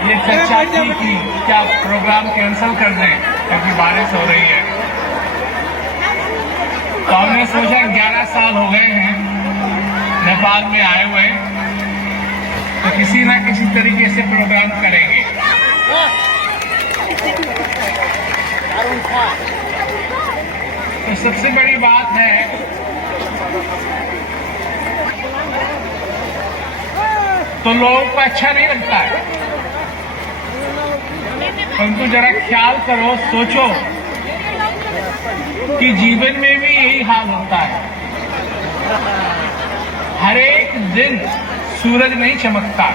ये चर्चा थी कि क्या प्रोग्राम कैंसिल कर दें क्योंकि बारिश हो रही है। तो हमने सोचा 11 साल हो गए हैं नेपाल में आए हुए, तो किसी न किसी तरीके से प्रोग्राम करेंगे। तो सबसे बड़ी बात है तो लोगों को अच्छा नहीं लगता है, परंतु जरा ख्याल करो, सोचो कि जीवन में भी यही हाल होता है। हर एक दिन सूरज नहीं चमकता,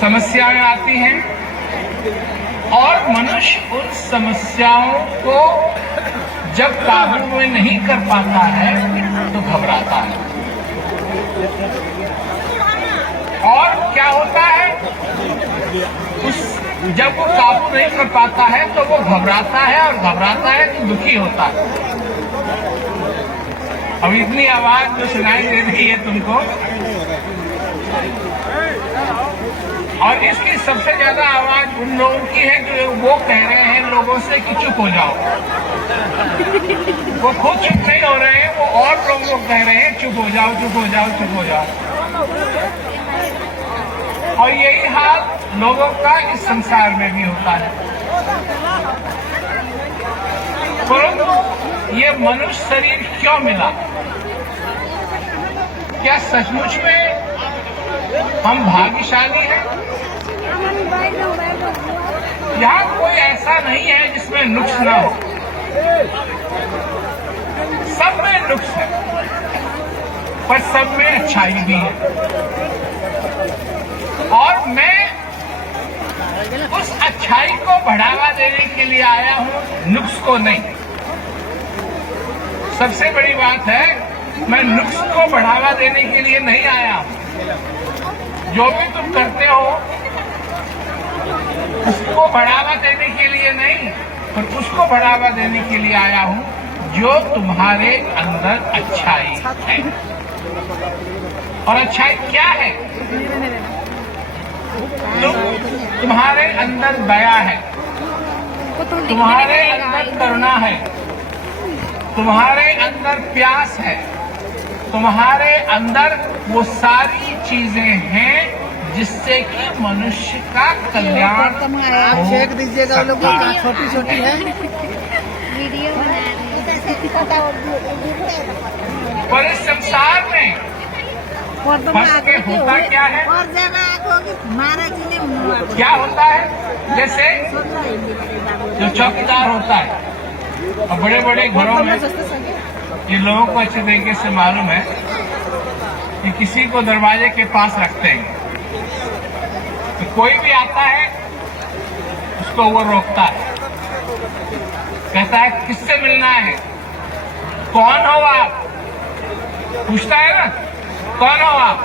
समस्याएं आती हैं और मनुष्य उन समस्याओं को जब काबू में नहीं कर पाता है तो घबराता है। और क्या होता है, जब वो काबू नहीं कर पाता है तो वो घबराता है, और घबराता है तो दुखी होता है। अब इतनी आवाज जो सुनाई दे रही है तुमको, और इसकी सबसे ज्यादा आवाज उन लोगों की है जो वो कह रहे हैं लोगों से कि चुप हो जाओ। वो खुद चुप नहीं हो रहे हैं, वो और लोगों को कह रहे हैं चुप हो जाओ, चुप हो जाओ, चुप हो जाओ। और यही हाल लोगों का इस संसार में भी होता है। परंतु ये मनुष्य शरीर क्यों मिला? क्या सचमुच में हम भाग्यशाली हैं? यहाँ कोई ऐसा नहीं है जिसमें नुक्स ना हो, सब में नुक्स है, पर सब में अच्छाई भी है। और मैं उस अच्छाई को बढ़ावा देने के लिए आया हूं, नुक्स को नहीं। सबसे बड़ी बात है, मैं नुक्स को बढ़ावा देने के लिए नहीं आया हूं। जो भी तुम करते हो उसको बढ़ावा देने के लिए नहीं, पर उसको बढ़ावा देने के लिए आया हूं जो तुम्हारे अंदर अच्छाई है। और अच्छाई क्या है? तुम्हारे अंदर दया है, तुम्हारे अंदर करुणा है, तुम्हारे अंदर प्यास है, तुम्हारे अंदर वो सारी चीजें हैं जिससे कि मनुष्य का कल्याण शेक दीजिएगा। लोग छोटी छोटी है पर इस संसार में फंस के होता क्या है? क्या होता है? जैसे जो चौकीदार होता है, और बड़े बड़े घरों में ये लोगों को अच्छे तरीके से मालूम है कि किसी को दरवाजे के पास रखते हैं, तो कोई भी आता है उसको वो रोकता है, कहता है किससे मिलना है, कौन हो आप, पूछता है ना, कौन हो आप?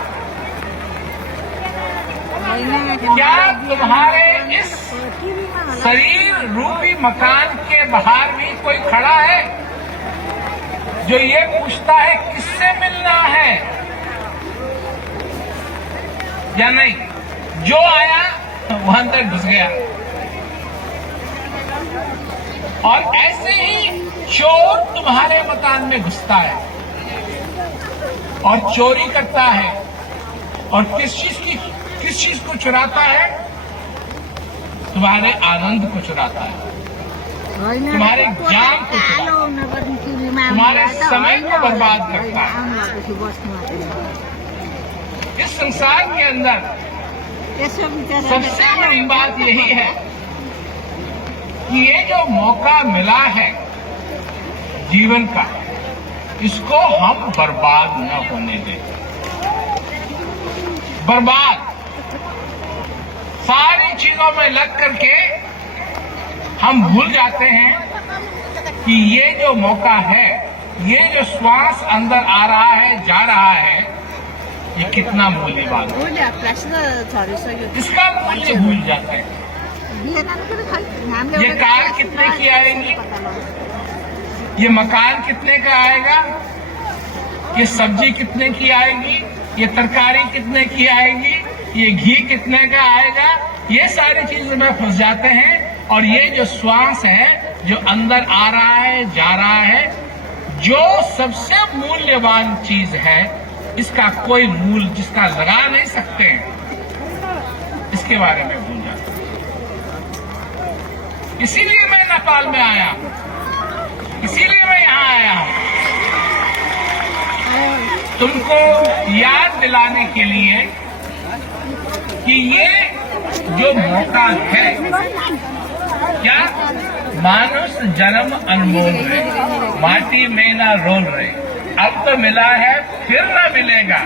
क्या तुम्हारे इस शरीर रूपी मकान के बाहर भी कोई खड़ा है जो ये पूछता है किससे मिलना है या नहीं? जो आया वो अंदर घुस गया। और ऐसे ही चोर तुम्हारे मकान में घुसता है और चोरी करता है, और किस चीज को चुराता है? तुम्हारे आनंद को चुराता है, तुम्हारे ज्ञान को चुराता है, तुम्हारे समय को बर्बाद करता है। इस संसार के अंदर सबसे बड़ी बात यही है कि ये जो मौका मिला है जीवन का, इसको हम बर्बाद न होने दें। बर्बाद सारी चीजों में लग करके हम भूल जाते हैं कि ये जो मौका है, ये जो श्वास अंदर आ रहा है, जा रहा है, ये कितना मूल्यवान है, इसका मूल्य भूल जाते हैं। ये कार कितने की आएगी, ये मकान कितने का आएगा, ये सब्जी कितने की आएगी, ये तरकारी कितने की आएगी, ये घी कितने का आएगा, ये सारी चीजों में फंस जाते हैं। और ये जो श्वास है जो अंदर आ रहा है जा रहा है, जो सबसे मूल्यवान चीज है, इसका कोई मूल जिसका लगा नहीं सकते, इसके बारे में भूल जाते। इसीलिए मैं नेपाल में आया, इसीलिए मैं यहां आया हूं, तुमको याद दिलाने के लिए कि ये जो मौका है, क्या मानुष जन्म अनमोल रहे, माटी में ना रोल रहे, अब तो मिला है फिर ना मिलेगा,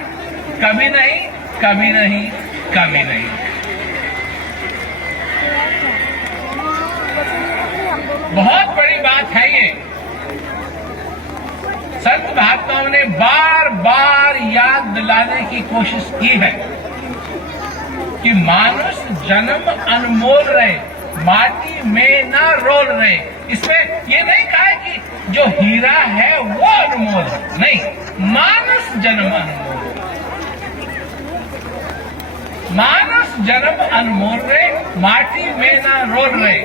कभी नहीं कभी नहीं कभी नहीं। बहुत बड़ी बात है ये। संत महात्माओं ने बार बार याद दिलाने की कोशिश की है कि मानुष जन्म अनमोल रहे, माटी में ना रोल रहे। इसमें ये नहीं कहा कि जो हीरा है वो अनमोल है, नहीं, मानुष जन्म अनमोल, मानुष जन्म अनमोल रहे, माटी में ना रोल रहे,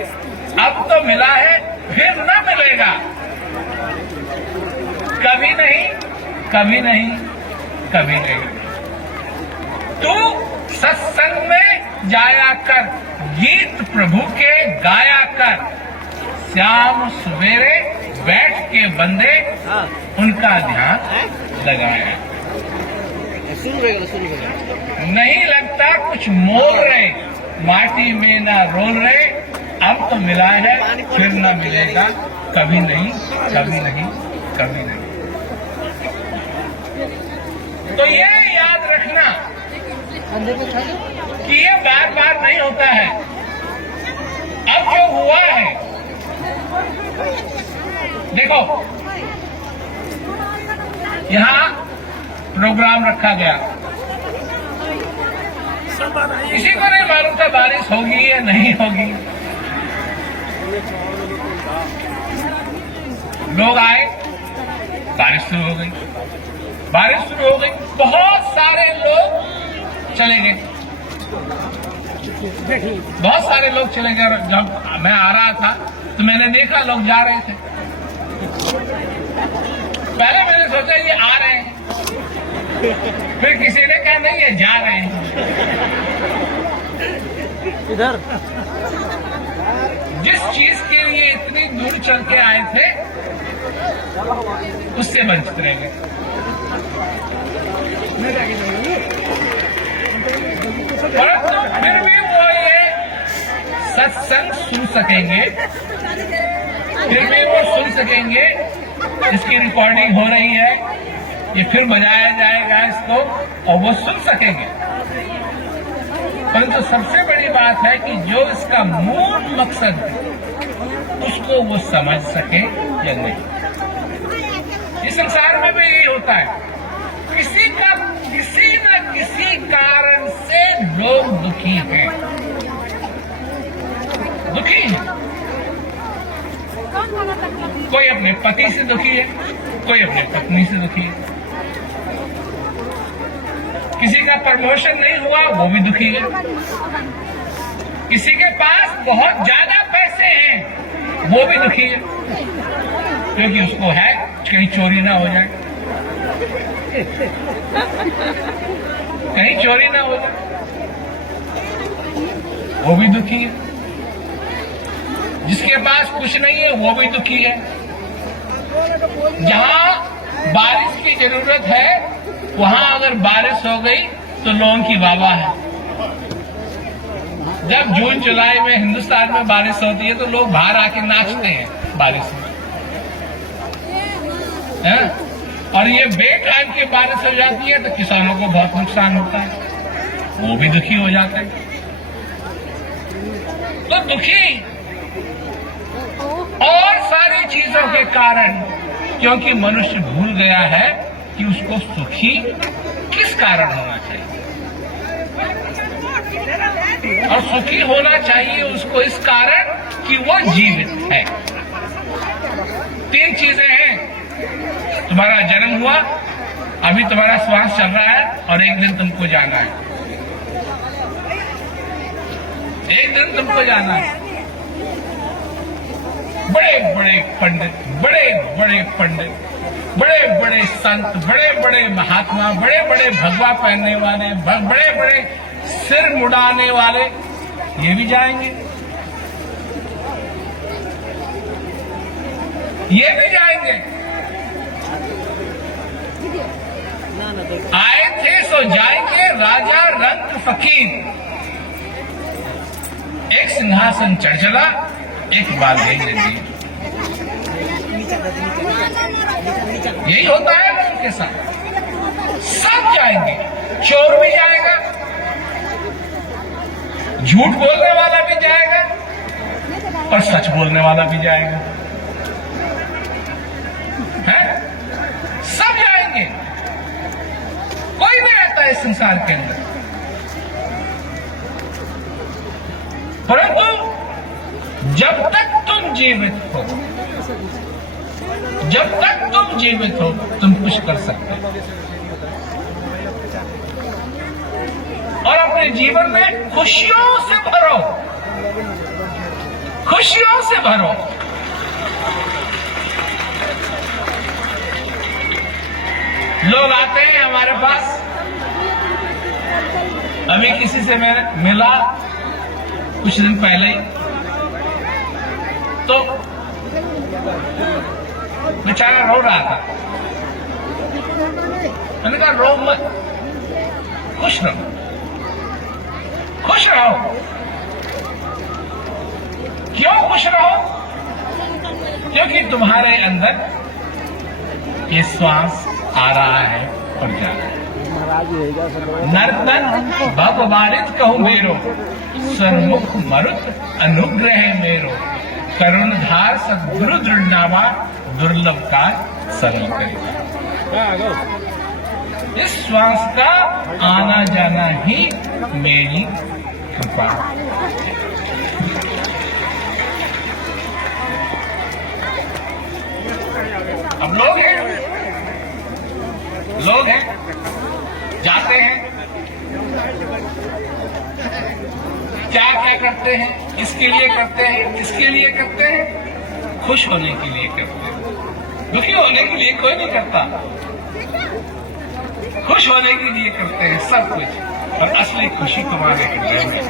अब तो मिला है फिर ना मिलेगा, कभी नहीं कभी नहीं कभी नहीं। तू सत्संग में जाया कर, गीत प्रभु के गाया कर, श्याम सवेरे बैठ के बंदे उनका ध्यान लगाया। नहीं लगता कुछ मोल रहे, माटी में ना रोल रहे, अब तो मिला है फिर ना मिलेगा, कभी नहीं कभी नहीं कभी नहीं। तो ये याद रखना कि ये बार बार नहीं होता है। अब जो हुआ है, देखो यहां प्रोग्राम रखा गया, किसी को नहीं मालूम था बारिश होगी या नहीं होगी। लोग आए, बारिश शुरू हो गई, बारिश शुरू हो गई, बहुत सारे लोग चले गए, बहुत सारे लोग चले गए। जब मैं आ रहा था तो मैंने देखा लोग जा रहे थे। पहले मैंने सोचा ये आ रहे हैं, फिर किसी ने कहा नहीं ये जा रहे हैं। इधर जिस चीज के लिए इतनी दूर चल के आए थे उससे वंचित रह गए। परंतु फिर भी वो ये सत्संग सुन सकेंगे, फिर भी वो सुन सकेंगे। इसकी रिकॉर्डिंग हो रही है, ये फिर बजाया जाएगा इसको और वो सुन सकेंगे। परंतु सबसे बड़ी बात है कि जो इसका मूल मकसद है उसको वो समझ सके या नहीं। इस संसार में भी यही होता है, किसी न किसी कारण से लोग दुखी हैं, दुखी हैं। कोई अपने पति से दुखी है, कोई अपने पत्नी से दुखी है, किसी का प्रमोशन नहीं हुआ वो भी दुखी है, किसी के पास बहुत ज्यादा पैसे हैं वो भी दुखी है, क्योंकि उसको है कहीं चोरी ना हो जाए, कहीं चोरी ना हो जाए, वो भी दुखी है। जिसके पास कुछ नहीं है वो भी दुखी है। जहां बारिश की जरूरत है वहां अगर बारिश हो गई तो लोगों की वाह है। जब जून जुलाई में हिंदुस्तान में बारिश होती है तो लोग बाहर आके नाचते हैं बारिश में, है? और ये बेटाइम की बारिश हो जाती है तो किसानों को बहुत नुकसान होता है, वो भी दुखी हो जाते हैं। तो दुखी और सारी चीजों के कारण, क्योंकि मनुष्य भूल गया है कि उसको सुखी किस कारण होना चाहिए, और सुखी होना चाहिए उसको इस कारण कि वो जीवित है। 3 चीजें हैं, तुम्हारा जन्म हुआ, अभी तुम्हारा श्वास चल रहा है और एक दिन तुमको जाना है, एक दिन तुमको जाना है। बड़े बड़े पंडित, बड़े बड़े पंडित, बड़े बड़े संत, बड़े बड़े महात्मा, बड़े बड़े भगवा पहनने वाले, बड़े बड़े सिर मुड़ाने वाले, ये भी जाएंगे, ये भी जाएंगे। आए थे सो जाएंगे, राजा रंग फकीर। एक सिंहासन चढ़ चला, एक बाल गई नदी। यही होता है लोगों के साथ। सब जाएंगे, चोर भी जाएगा, झूठ बोलने वाला भी जाएगा और सच बोलने वाला भी जाएगा, है? सब जाएंगे, कोई नहीं रहता इस संसार के अंदर। परंतु जब तक तुम जीवित हो, जब तक तुम जीवित हो, तुम कुछ कर सकते हो और अपने जीवन में खुशियों से भरो, खुशियों से भरो। लोग आते हैं हमारे पास, अभी किसी से मैं मिला कुछ दिन पहले ही, तो बेचारा रो रहा था। मैंने कहा रो मत, खुश रहो, खुश रहो। क्यों खुश रहो? क्योंकि तुम्हारे अंदर ये श्वास आ रहा है और जा रहा है। नर्तन भगवानित कहूं मेरो, सरमुख मरुत अनुग्रह मेरो, करुणधार सद्गुरु दृढ़नामा, दुर्लभ का सरल करेगा। इस श्वास का आना जाना ही मेरी कृपा। अब लोग हैं जाते हैं, क्या क्या करते हैं, किसके लिए करते हैं, किसके लिए करते हैं? खुश होने के लिए करते हैं। दुखी होने के लिए कोई नहीं करता, खुश होने के लिए करते हैं सब कुछ। और असली खुशी तुम्हारे हृदय में,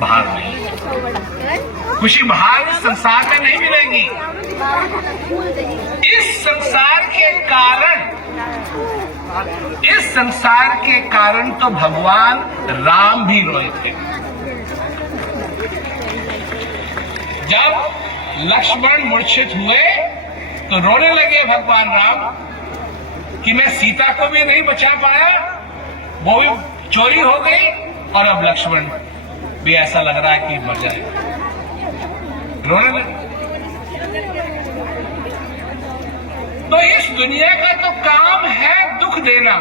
बाहर नहीं। खुशी बाहर इस संसार में नहीं मिलेगी। इस संसार के कारण, इस संसार के कारण तो भगवान राम भी रोए थे। जब लक्ष्मण मूर्छित हुए तो रोने लगे भगवान राम कि मैं सीता को भी नहीं बचा पाया, वो भी चोरी हो गई और अब लक्ष्मण भी ऐसा लग रहा है कि मर जाएगा, रोने लगे। तो इस दुनिया का तो काम है दुख देना,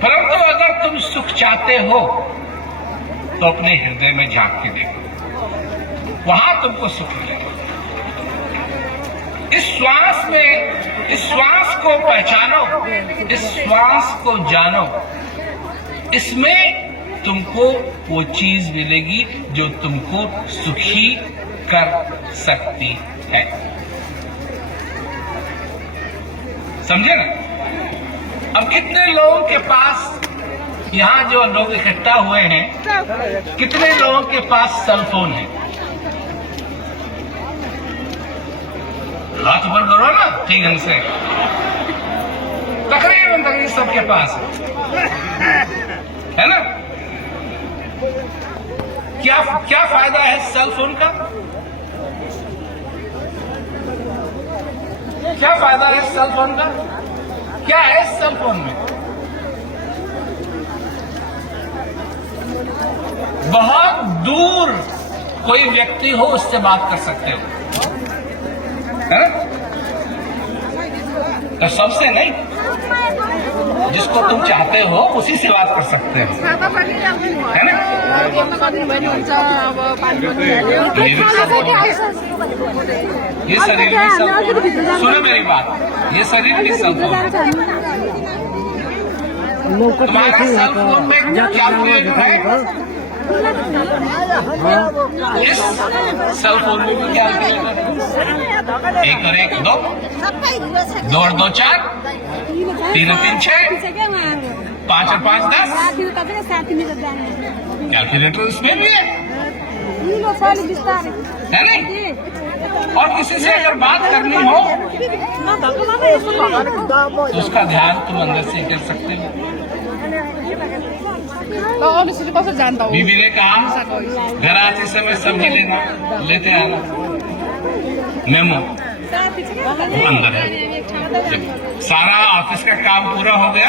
परंतु अगर तुम सुख चाहते हो तो अपने हृदय में झांक के देखो, वहां तुमको सुख मिलेगा। इस श्वास में, इस श्वास को पहचानो, इस श्वास को जानो, इसमें तुमको वो चीज मिलेगी जो तुमको सुखी कर सकती है। समझे ना? अब कितने लोगों के पास, यहां जो लोग इकट्ठा हुए हैं, कितने लोगों के पास सेल फोन है? हाथ ऊपर करो ना ठीक ढंग से। तकरीबन सबके पास है ना? क्या फायदा है सेल फोन का? क्या फायदा है सेल फोन का? क्या है सेल फोन में? बहुत दूर कोई व्यक्ति हो उससे बात कर सकते हो, है ना? तो सबसे नहीं, जिसको तुम चाहते हो उसी से बात कर सकते हो, है ना? ये शरीर भी सब, सुनो मेरी बात, ये शरीर भी सब तुम्हारा सेल फोन में कैलकुलेटर है, इस सेल फोन में भी कैलकुलेटर है। 1 और 1 2, 2 और 2 4, 3 और 3 6, 5 और 5 10, कैलकुलेटर उसमें भी है नहीं? और किसी से अगर बात करनी हो तो उसका ध्यान तुम अंदर से कर सकते हो। बीबी ने कहा घर आते समय सब्जी लेते आना, मेमो वो अंदर है। जब सारा ऑफिस का काम पूरा हो गया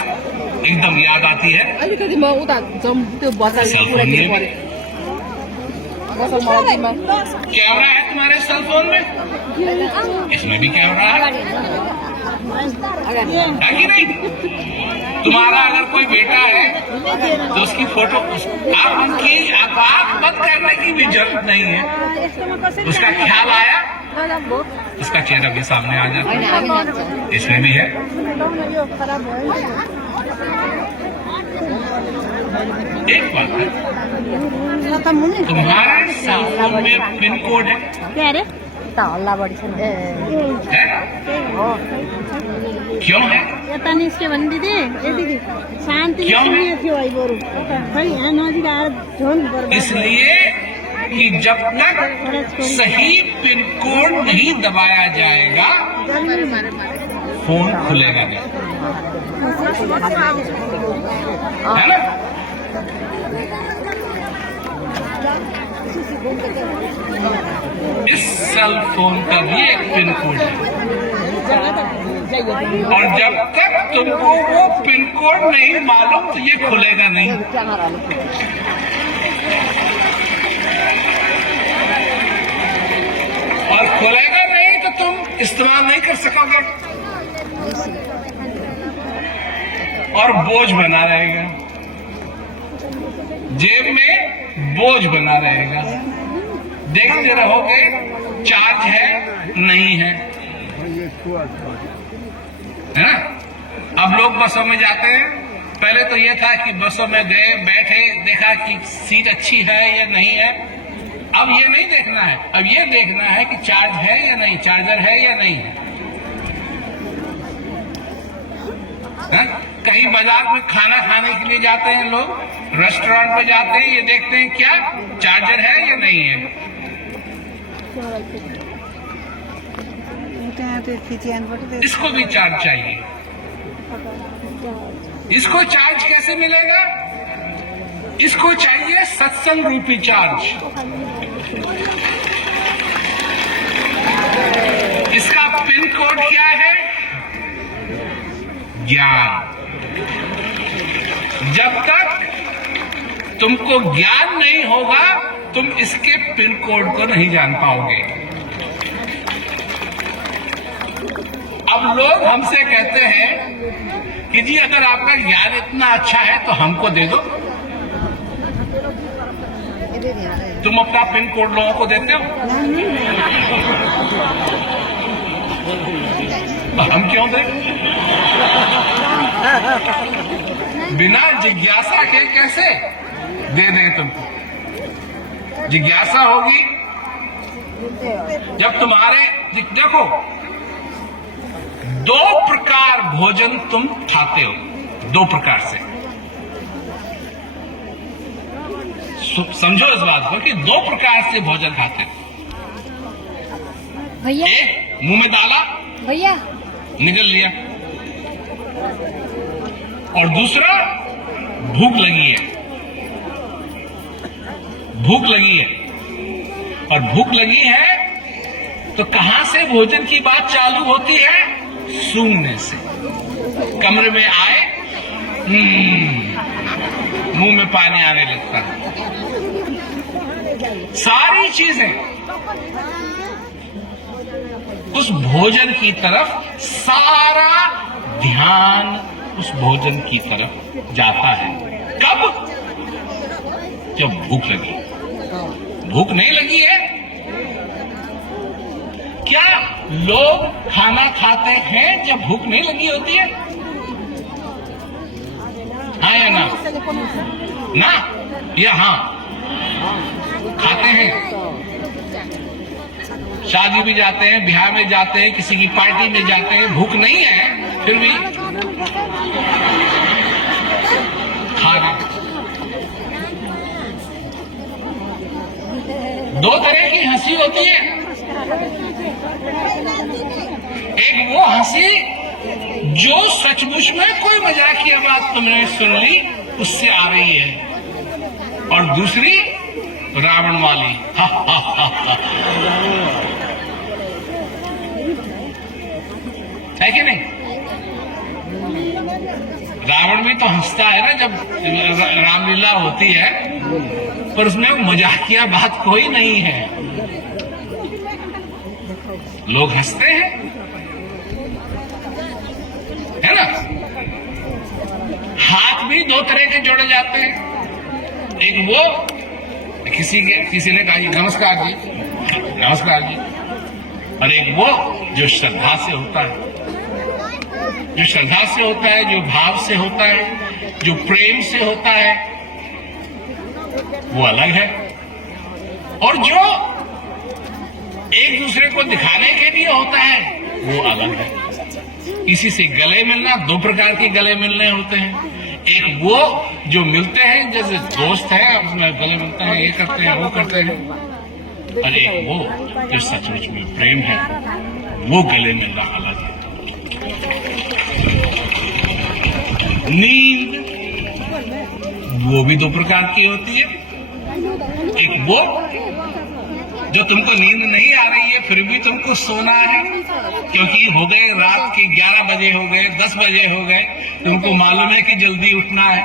एकदम याद आती है सेल फोन में। कैमरा है तुम्हारे सेल फोन में, इसमें भी कैमरा है कि नहीं? तुम्हारा अगर कोई बेटा है तो उसकी फोटो, आप उनकी आंख बंद करने की भी जरूरत नहीं है। उसका ख्याल आया, उसका चेहरा भी सामने आ जाता है, इसमें भी है। एक बात है, तुम्हारे सेल फोन में पिन कोड है, क्यों है? इसलिए कि जब तक सही पिन कोड नहीं दबाया जाएगा फोन खुलेगा नहीं, है ना? इस सेल फोन का भी एक पिन कोड है और जब तक तुमको वो पिन कोड नहीं मालूम तो ये खुलेगा नहीं। और खुलेगा नहीं तो तुम इस्तेमाल नहीं कर सकोगे और बोझ बना रहेगा, जेब में बोझ बना रहेगा। देखते रहोगे चार्ज है नहीं है ना? अब लोग बसों में जाते हैं, पहले तो ये था कि बसों में गए बैठे देखा कि सीट अच्छी है या नहीं है। अब ये नहीं देखना है, अब ये देखना है कि चार्ज है या नहीं, चार्जर है या नहीं है। कहीं बाजार में खाना खाने के लिए जाते हैं लोग, रेस्टोरेंट में जाते हैं, ये देखते हैं क्या चार्जर है या नहीं है। इसको भी चार्ज चाहिए। इसको चार्ज कैसे मिलेगा? इसको चाहिए सत्संग रूपी चार्ज। इसका पिन कोड क्या है? ज्ञान। जब तक तुमको ज्ञान नहीं होगा तुम इसके पिन कोड को नहीं जान पाओगे। अब लोग हमसे कहते हैं कि जी अगर आपका ज्ञान इतना अच्छा है तो हमको दे दो। तुम अपना पिन कोड लोगों को देते हो? हम क्यों दें? बिना जिज्ञासा के कैसे दे दें तुमको? जिज्ञासा होगी जब तुम्हारे, देखो 2 प्रकार भोजन तुम खाते हो, 2 प्रकार से। समझो इस बात को कि 2 प्रकार से भोजन खाते हो। भैया एक मुंह में डाला, भैया निगल लिया, और दूसरा भूख लगी है, भूख लगी है। और भूख लगी है तो कहां से भोजन की बात चालू होती है? सूंघने से। कमरे में आए, मुंह में पानी आने लगता है। सारी चीजें उस भोजन की तरफ, सारा ध्यान उस भोजन की तरफ जाता है। कब? जब भूख लगी। भूख नहीं लगी है? क्या लोग खाना खाते हैं जब भूख नहीं लगी होती है? हाँ या ना? ना या हाँ? खाते हैं। शादी में जाते हैं, ब्याह में जाते हैं, किसी की पार्टी में जाते हैं, भूख नहीं है फिर भी खाना। दो तरह की हंसी होती है। एक वो हंसी जो सचमुच में कोई मजाकिया बात तुमने सुन ली उससे आ रही है, और दूसरी रावण वाली है कि नहीं? रावण भी तो हंसता है ना जब रामलीला होती है, पर उसमें मजाकिया बात कोई नहीं है, लोग हंसते हैं, है ना? हाथ भी दो तरह के जोड़े जाते हैं। एक वो किसी ने कहा जी नमस्कार जी, नमस्कार जी, और एक वो जो श्रद्धा से होता है, जो श्रद्धा से होता है, जो भाव से होता है, जो प्रेम से होता है, वो अलग है। और जो एक दूसरे को दिखाने के लिए होता है वो अलग है। किसी से गले मिलना, दो प्रकार के गले मिलने होते हैं। एक वो जो मिलते हैं जैसे दोस्त है, अपना गले मिलते हैं, ये करते हैं वो करते हैं, और एक वो जो सचमुच में प्रेम है, वो गले मिलना अलग है। नींद वो भी दो प्रकार की होती है। एक वो जो तुमको नींद नहीं आ रही है फिर भी तुमको सोना है, क्योंकि हो गए रात के 11 बजे हो गए, 10 बजे हो गए, तुमको मालूम है कि जल्दी उठना है।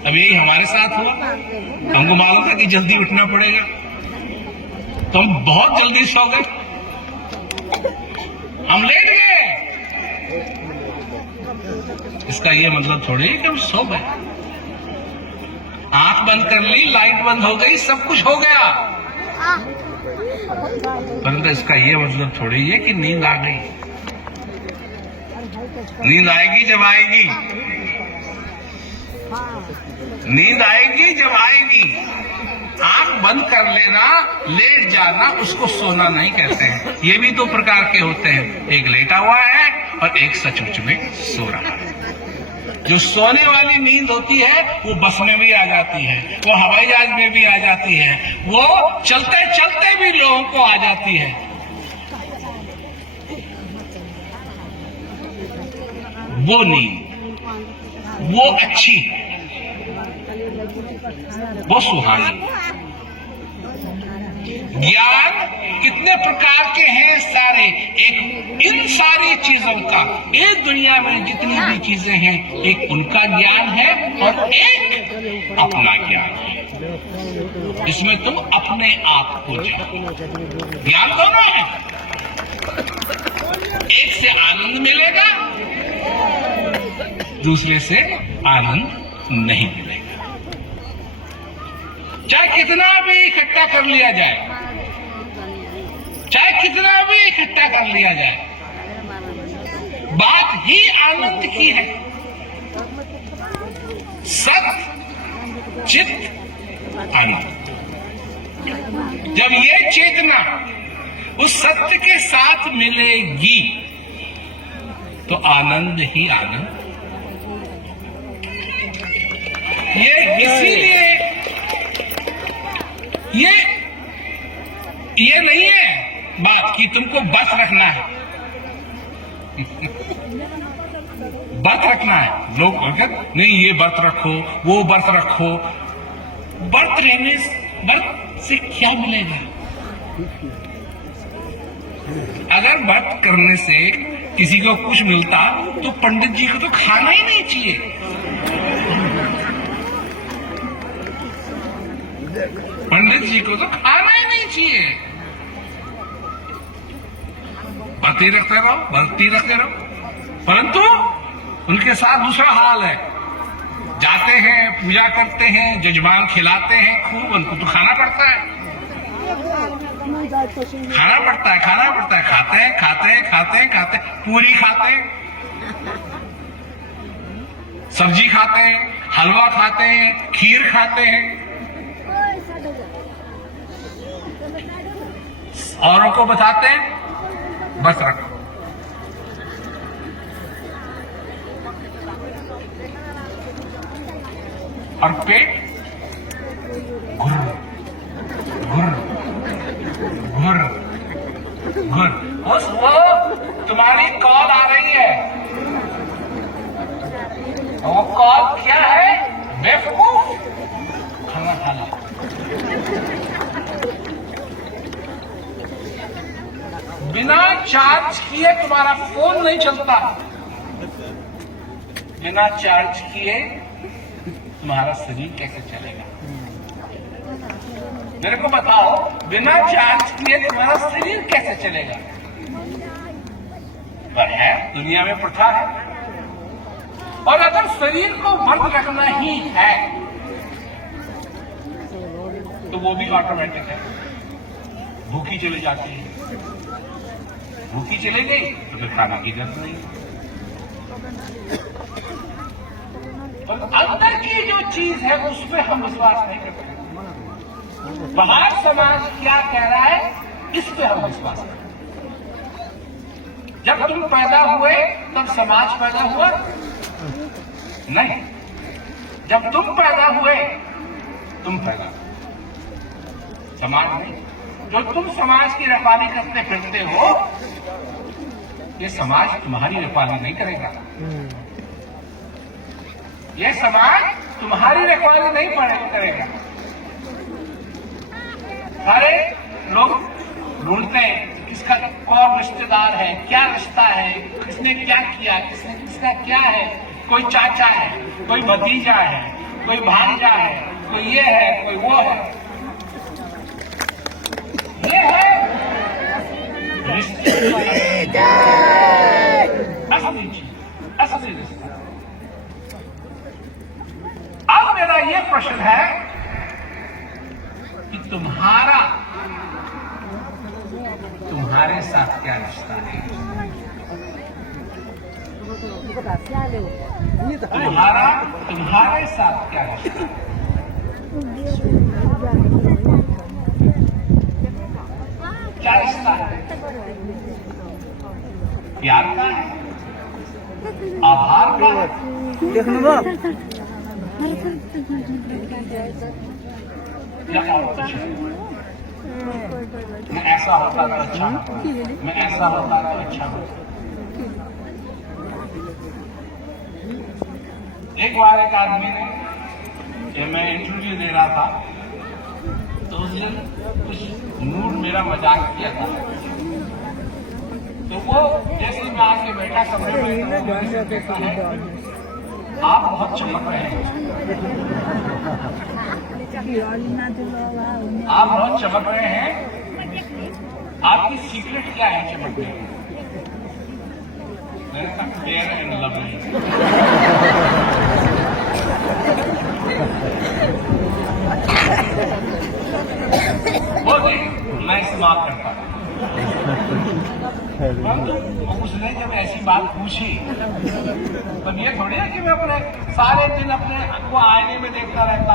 अब यही हमारे साथ हुआ, हमको मालूम था कि जल्दी उठना पड़ेगा, तो हम बहुत जल्दी सो गए, हम लेट गए। इसका ये मतलब थोड़ी कि हम सो गए। आंख बंद कर ली, लाइट बंद हो गई, सब कुछ हो गया, परंतु इसका ये मतलब थोड़ी है कि नींद आ गई। नींद आएगी जब आएगी, नींद आएगी जब आएगी। आंख बंद कर लेना, लेट जाना, उसको सोना नहीं कहते हैं। ये भी दो प्रकार के होते हैं, एक लेटा हुआ है और एक सचमुच में सो रहा है। जो सोने वाली नींद होती है वो बस में भी आ जाती है, वो हवाई जहाज में भी आ जाती है, वो चलते चलते भी लोगों को आ जाती है। वो नींद, वो अच्छी, वो सुहानी। ज्ञान कितने प्रकार के हैं सारे, एक इन सारी चीजों का, एक दुनिया में जितनी भी चीजें हैं, एक उनका ज्ञान है और एक अपना ज्ञान है। इसमें तुम अपने आप को जानो। ज्ञान दोनों है, एक से आनंद मिलेगा, दूसरे से आनंद नहीं मिलेगा। चाहे कितना भी इकट्ठा कर लिया जाए, चाहे कितना भी इकट्ठा कर लिया जाए, बात ही आनंद की है। सत चित आनंद। जब ये चेतना उस सत्य के साथ मिलेगी तो आनंद ही आनंद। ये इसीलिए ये नहीं है बात कि तुमको व्रत रखना है। व्रत रखना है, लोग नहीं ये व्रत रखो, वो व्रत रखो। व्रत रहने, व्रत से क्या मिलेगा? अगर व्रत करने से किसी को कुछ मिलता तो पंडित जी को तो खाना ही नहीं चाहिए। पंडित जी को तो खाना ही नहीं चाहिए। भक्ति रखते रहो, भक्ति रखते रहो, परंतु उनके साथ दूसरा हाल है, जाते हैं, पूजा करते हैं, जजमान खिलाते हैं खूब, उनको तो खाना पड़ता है, खाना पड़ता है, खाना पड़ता है, खाते हैं, खाते हैं, खाते हैं, खाते हैं, पूरी खाते हैं, सब्जी खाते हैं, हलवा खाते हैं, खीर खाते हैं, औरों को बताते हैं, बस रखो। और पेट घुर घुर घुर घुर। वो तुम्हारी कॉल आ रही है, वो कॉल क्या है? बेवकूफ, खाना खा लो। बिना चार्ज किए तुम्हारा फोन नहीं चलता, बिना चार्ज किए तुम्हारा शरीर कैसे चलेगा? मेरे को बताओ, बिना चार्ज किए तुम्हारा शरीर कैसे चलेगा? पर है, दुनिया में प्रथा है। और अगर शरीर को बंद रखना ही है तो वो भी ऑटोमेटिक है, भूखी चली जाती है, भूखी चली गई तो फिर खाना की जरूरत नहीं। और अंदर की जो चीज है उस पर हम विश्वास नहीं करते, बाहर समाज क्या कह रहा है इस पे हम विश्वास करते। जब तुम पैदा हुए तब समाज पैदा हुआ नहीं, जब तुम पैदा हुए तुम पैदा, समाज नहीं। जो तुम समाज की रखवाली करते फिरते हो, ये समाज तुम्हारी रखवाली नहीं करेगा, ये समाज तुम्हारी रखवाली नहीं करेगा। सारे लोग ढूंढते हैं किसका कौन रिश्तेदार है, क्या रिश्ता है, किसने क्या किया, किसका क्या है, कोई चाचा है, कोई भतीजा है, कोई भांजा है, कोई ये है, कोई वो है। ये है असली चीज, असली रिश्ता। अब मेरा ये प्रश्न है कि तुम्हारे साथ क्या रिश्ता है? तुम्हारे साथ क्या रिश्ता है? क्या रिश्ता है? प्यार का है, आभार का है, या और कुछ है? मैं ऐसा होता तो अच्छा होता, मैं ऐसा होता तो अच्छा होता। एक बार एक आदमी ने, मैं इंटरव्यू दे रहा था तो उस दिन कुछ मूड मेरा मजाक किया था, तो वो जैसे मैं आके बैठा कमरे में देखा है, आप बहुत चमक रहे हैं, आप बहुत चमक रहे हैं, आपकी सीक्रेट क्या है चमकने में? Fair and lovely. वो मैं इस्तेमाल करता हूँ। उसने जब ऐसी बात पूछी तो ये थोड़ी है कि मैं अपने सारे दिन अपने को आईने में देखता रहता